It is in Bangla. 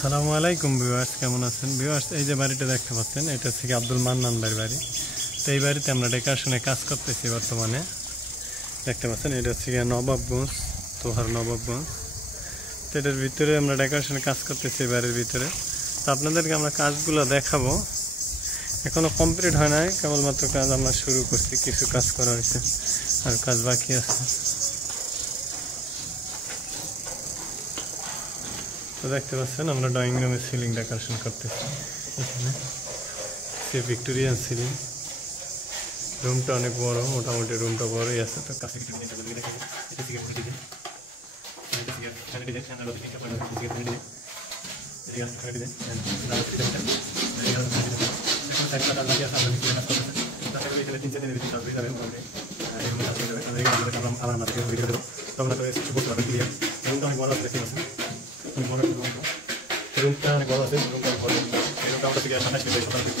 আসসালামু আলাইকুম ভিউয়ার্স, কেমন আছেন ভিউয়ার্স? এই যে বাড়িটা দেখতে পাচ্ছেন, এটা হচ্ছে কি আব্দুল মান্নান ভাইয়ের বাড়ি। তো এই বাড়িতে আমরা ডেকোরেশনে কাজ করতেছি বর্তমানে। দেখতে পাচ্ছেন এটা হচ্ছে গিয়ে নবাবগঞ্জ, তোহার নবাবগঞ্জ। তো এটার ভিতরে আমরা ডেকোরেশনে কাজ করতেছি এই বাড়ির ভিতরে। তো আপনাদেরকে আমরা কাজগুলো দেখাবো। এখনো কমপ্লিট হয় নাই, কেবলমাত্র কাজ আমরা শুরু করছি, কিছু কাজ করা হয়েছে আর কাজ বাকি আছে। তো দেখতে পাচ্ছেন আমরা ড্রয়িং রুমের সিলিং ডেকোরেশন করতেছি। এখানে সে ভিক্টোরিয়ান সিলিং, রুমটা অনেক বড়, মোটামুটি রুমটা বড়ই আছে। তো কাছে রুমটা অনেক বড় আছে, রুমটা বড়, এই রুমটা আমরা থেকে 28 মিটার সকাল থেকে